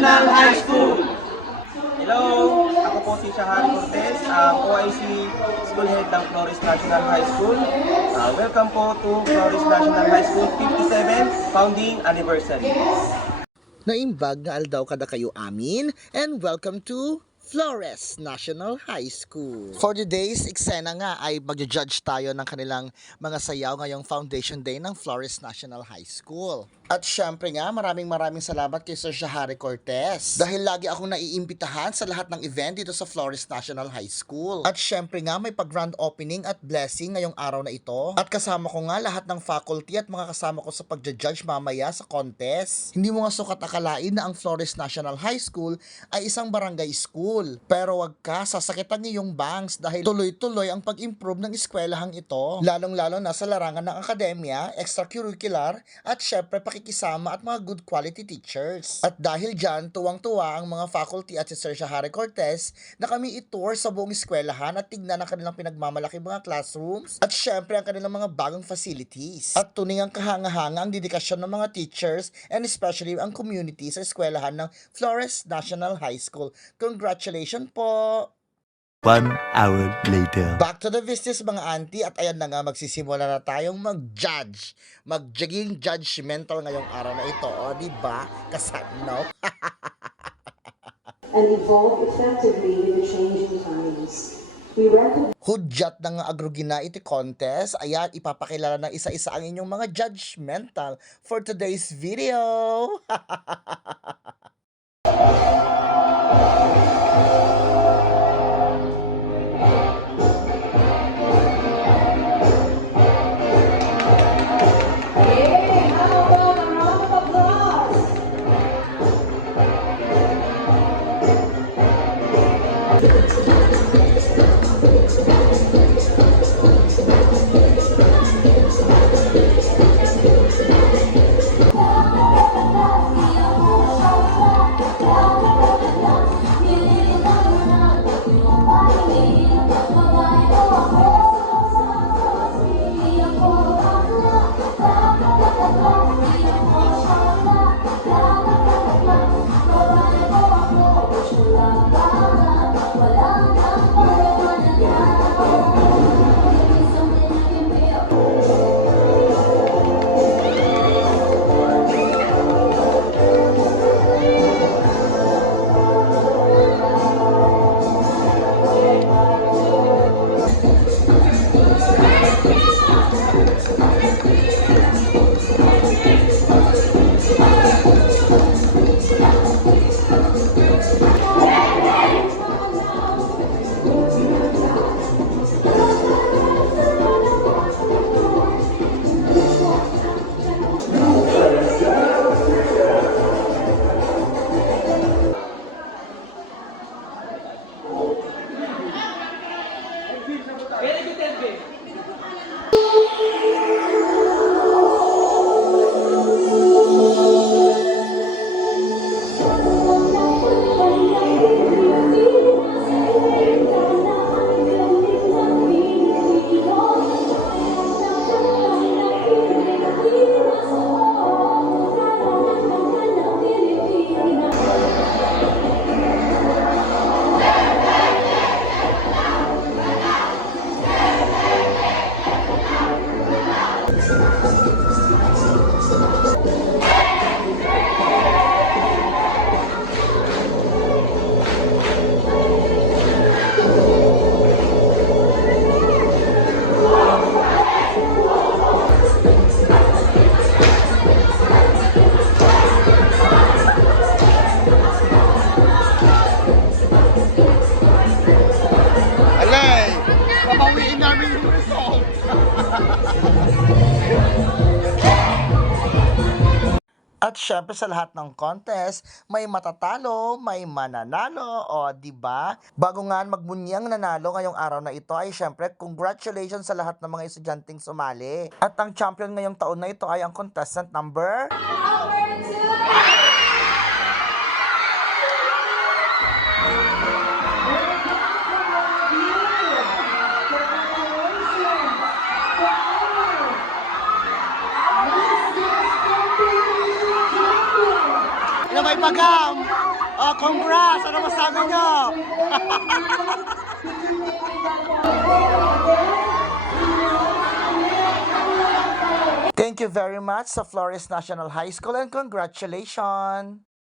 National High School. Hello, ako po si Shahari Cortez, OIC School Head ng Flores National High School. Welcome po to Flores National High School 57th Founding Anniversary. Naimbag na aldaw kada kayo amin, and welcome to Flores National High School. For today's eksena nga ay mag-judge tayo ng kanilang mga sayaw ngayong Foundation Day ng Flores National High School. At syempre nga, maraming salamat kay Sir Shahari Cortez dahil lagi akong naiimbitahan sa lahat ng event dito sa Flores National High School. At syempre nga, may pag-grand opening at blessing ngayong araw na ito. At kasama ko nga lahat ng faculty at mga kasama ko sa pag-judge mamaya sa contest. Hindi mo nga sukat akalain na ang Flores National High School ay isang barangay school. Pero wag ka, sasakitan ngayong bangs dahil tuloy-tuloy ang pag-improve ng eskwelahang ito. Lalong-lalo na sa larangan ng akademya, extracurricular, at syempre pakikisama at mga good quality teachers. At dahil dyan, tuwang-tuwa ang mga faculty at si Sir Shahari Cortez na kami itour sa buong eskwelahan at tignan ang kanilang pinagmamalaki mga classrooms at syempre ang kanilang mga bagong facilities. At tuning ang kahanga-hanga ang dedikasyon ng mga teachers and especially ang community sa eskwelahan ng Flores National High School. Congratulations po! 1 hour later. Back to the business mga auntie, at ayan na nga, magsisimula na tayong mag-judge. Mag-jaging judgmental ngayong araw na ito, o diba? Kasano? And evolve effectively with the changing times. We recognize Hudyat ng agrogina iti contest. Ayan, ipapakilala ng isa-isa ang inyong mga judgmental for today's video. At syempre sa lahat ng contest, may matatalo, may mananalo, o di ba? Bago nga magbunyang nanalo ngayong araw na ito ay syempre congratulations sa lahat ng mga estudyanteng sumali. At ang champion ngayong taon na ito ay ang contestant number may pagam! Oh, congrats! Ano masabi nyo? Thank you very much sa Flores National High School and congratulations!